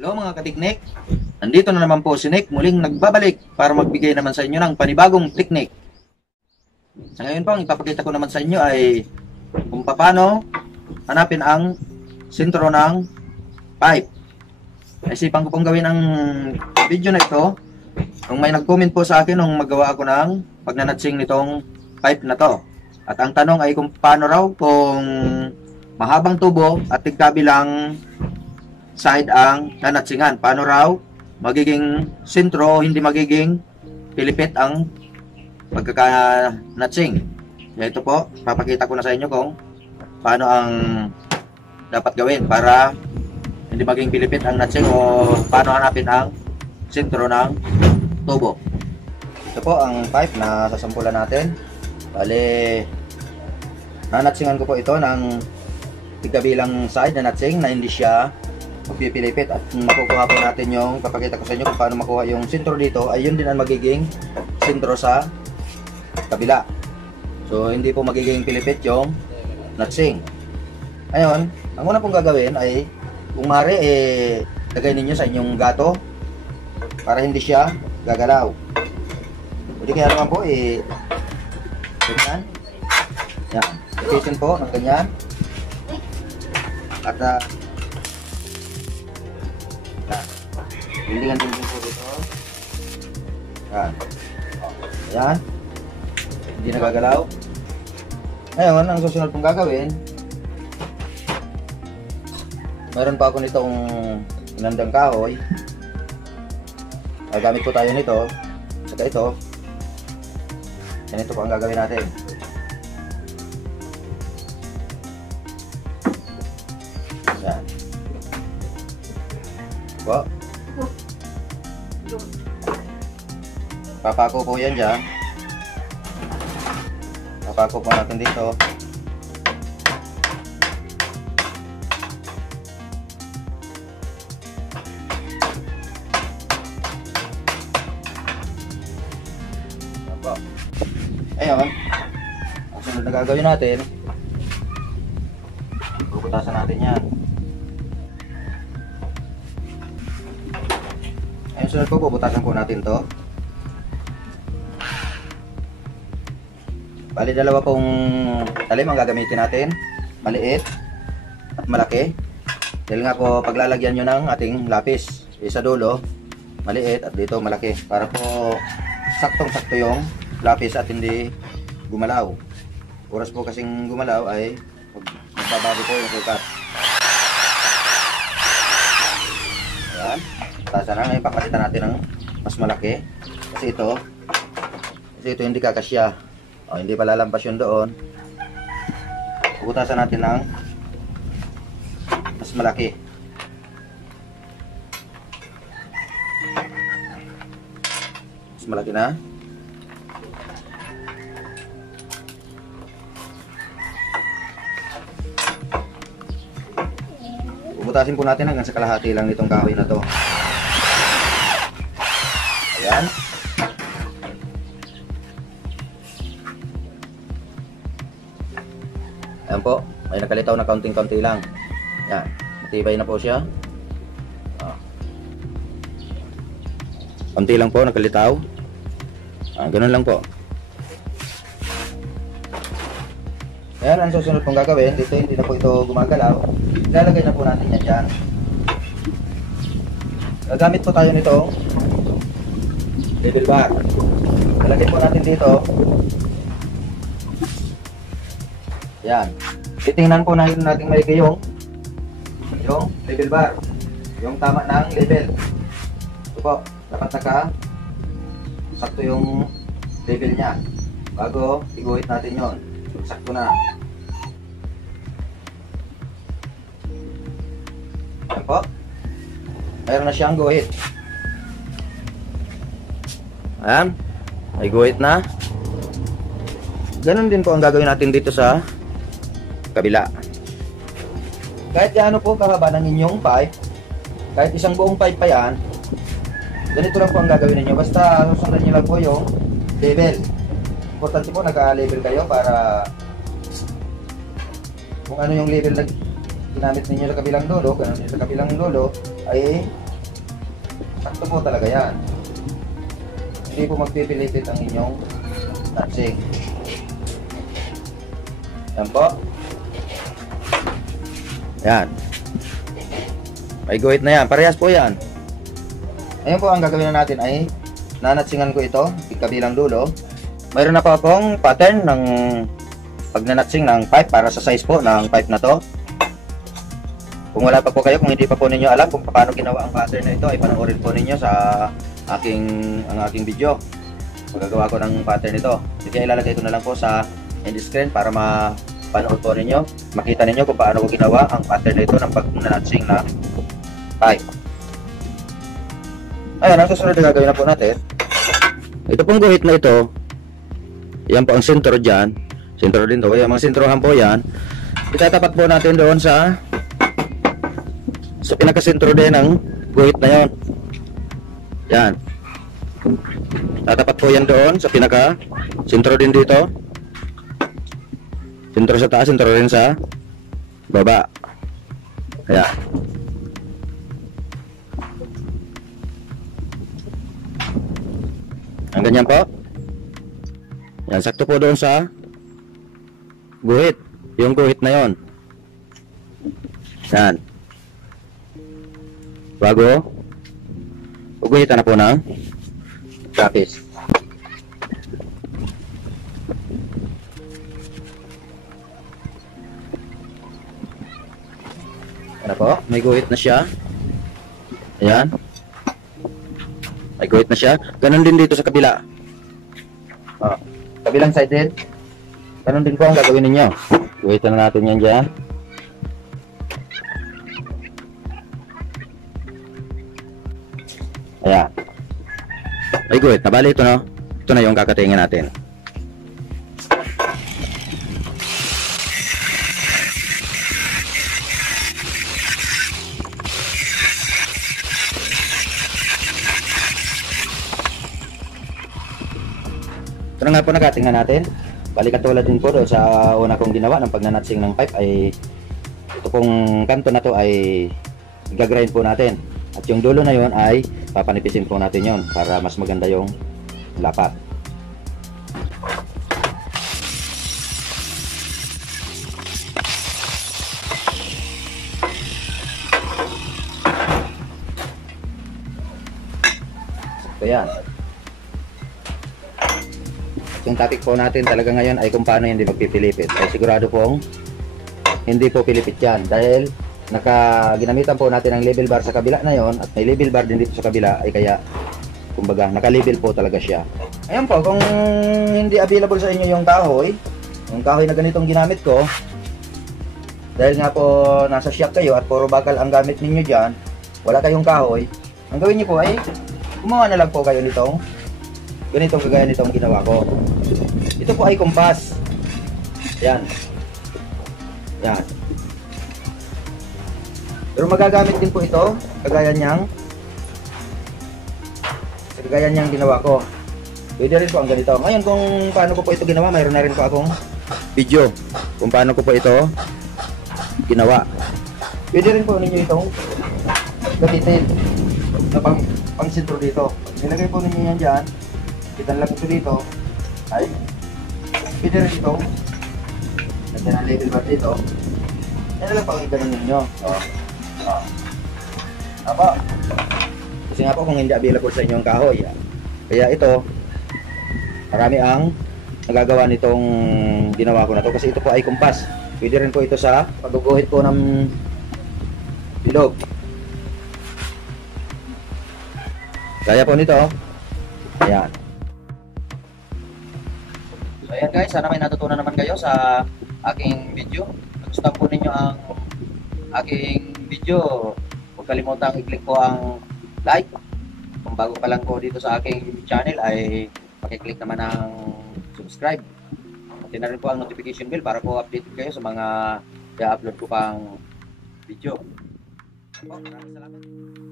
Hello mga katiknik, nandito na naman po si Nick muling nagbabalik para magbigay naman sa inyo ng panibagong teknik. Sa ngayon po, ang ipapakita ko naman sa inyo ay kung paano hanapin ang sentro ng pipe. Naisipan ko pong gawin ang video na ito kung may nag-comment po sa akin nung magawa ako ng pagnanatsing nitong pipe na to. At ang tanong ay kung paano raw kung mahabang tubo at tigkabilang side ang nanatsingan. Paano raw magiging sentro o hindi magiging pilipit ang pagkakanatsing. Kaya ito po, papakita ko na sa inyo kung paano ang dapat gawin para hindi maging pilipit ang natsing o paano hanapin ang sentro ng tubo. Ito po ang pipe na sasampulan natin. Bale, nanatsingan ko po ito ng tigkabilang side na natsing na hindi siya magpipilipit at makukuha po natin yung papakita ko sa inyo kung paano makuha yung sentro dito ay yun din ang magiging sentro sa kabila. So hindi po magiging pilipit yung natsing. Ngayon, ang una pong gagawin ay kung maaari lagay ninyo sa inyong gato para hindi siya gagalaw. Hindi kaya naman po ganyan. Yan. Ipitin po ng ganyan. At Bilingan din po dito. Yan. Ayan. Hindi nagagalaw. Ngayon, ang susunod pong gagawin, mayroon pa ako nitong inandang kahoy. Gamit po tayo nito. Saka ito. Ganito po ang gagawin natin. Yan. Po. Papako po yan dyan. Papako po natin dito. Ayun. Ang sunod na gagawin natin, puputasan natin yan. Ayun, sunod po, puputasan po natin to. Bali, dalawa pong talim ang gagamitin natin. Maliit at malaki. Dahil nga po, paglalagyan nyo ng ating lapis, isa dulo, maliit at dito malaki. Para po saktong-sakto yung lapis at hindi gumalaw. Oras po kasing gumalaw ay magbabago po yung sukat. Ayan. Tasa na. Ngayon papalitan natin ng mas malaki. Kasi ito hindi kakasya. O, hindi pa lalampas yun doon. Puputasan natin ng mas malaki. Mas malaki na. Puputasin po natin hanggang sa kalahati lang nitong kahoy na to. Ayan. Ayan po, may nakalitaw na kaunting-kaunti lang. Yan, matibay na po siya. Kaunti lang po, nakalitaw. Ganun lang po. Ayan, ang susunod pong gagawin, dito hindi na po ito gumagalaw. Ilalagay na po natin yan dyan. Gagamit po tayo nito level bar. Lalagay po natin dito. Yan. Titingnan po natin maigi yung level bar. Yung tama ng level. Ito po. Dapat sakto yung level niya. Bago iguhit natin yon. Sakto na. Yan po. Mayroon na siyang guhit. Ayan. May guhit na. Ganon din po ang gagawin natin dito sa kabila. Kahit gaano po kahaba ng inyong pipe, kahit isang buong pipe pa yan, ganito lang po ang gagawin ninyo. Basta susundan nyo lang po yung level. Importante po naka-level kayo para kung ano yung level na ginamit ninyo sa kabilang lolo, ganun sa kabilang lolo, ay Sakto po talaga yan. Hindi po magpipilitit ang inyong nutsing. Yan po. Yan. May guhit na yan. Parehas po yan. Ngayon po ang gagawin na natin ay nanatsingan ko ito, ikabilang dulo. Mayroon na po akong pattern ng pagnanatsing ng pipe para sa size po ng pipe na to. Kung wala pa po kayo, kung hindi pa po ninyo alam kung paano ginawa ang pattern na ito, ay panoorin po ninyo sa aking video. Magagawa ko ng pattern ito. Kaya ilalagay ko na lang po sa end screen para mapanood po ninyo. Makita ninyo kung paano ko ginawa ang pattern na ito ng pagnanatsing ng pipe. Ayan, ang susunod na gagawin na po natin. Ito pong guhit na ito, yan po ang sentro dyan. Sentro din to. Yung mga sentrohan po yan. Itatapat po natin doon sa pinakasentro din ng guhit na yon. Yan. Tatapat po yan doon sa pinaka-sentro din dito. Sentro sa taas, sentro rin sa baba. Ayan. Ang ganyan po. Yan, sakto po doon sa guhit. Yung guhit na yon. Yan. Bago, guhitan na po ng trapeze. Ano po? May guhit na siya. Ayan. May guhit na siya. Ganon din dito sa kabila. Kabilang side din. Ganon din po ang gagawin ninyo. Guhitan na natin yan dyan. Ayan. May guhit. Nabali ito, no? Ito na yung kakatingin natin. Ito na nga po nakatingnan natin. Balik katulad din po doon sa una kong ginawa ng pagnanatsing ng pipe ay ito pong kanto na to ay gagrind po natin. At yung dulo na yon ay papanipisin po natin yon para mas maganda yung lapat. So yan. Yung topic po natin talaga ngayon ay kung paano hindi magpipilipit. Ay sigurado pong hindi po pilipit yan dahil ginamitan po natin ang label bar sa kabila na yon at may label bar din dito sa kabila ay kaya kumbaga naka-label po talaga siya. Ayun po, kung hindi available sa inyo yung kahoy na ganitong ginamit ko dahil nga po nasa shop kayo at puro bakal ang gamit ninyo dyan, wala kayong kahoy, ang gawin nyo po ay gumawa na lang po kayo nitong ganitong kagaya nitong ginawa ko. Ito po ay kompas. Yan. Yan. Pero magagamit din po ito kagaya niyang ginawa ko. Pwede rin po ang ganito. Ngayon kung paano ko po ito ginawa, mayroon na rin po akong video kung paano ko po ito ginawa. Pwede rin po ninyo itong gamitin na pang sentro dito. Nilagay po ninyo yan dyan. Kita lang ito dito ay pwede rin ito nandiyan ang label bar dito yan lang pang ganun ninyo apa kasi nga po kung hindi available sa inyo ang kahoy kaya ito marami ang nagagawa nitong ginawa ko na to kasi ito po ay kumpas. Pwede rin po ito sa pagguguhit po ng bilog kaya po nito ayan. So ayan guys, sana may natutunan naman kayo sa aking video. Gusto po ninyo ang aking video, huwag kalimutang i-click po ang like. Kung bago pa lang po dito sa aking channel ay pakiclick naman ang subscribe. At na rin po ang notification bell para po updated kayo sa mga i-upload ko pang video. Maraming salamat.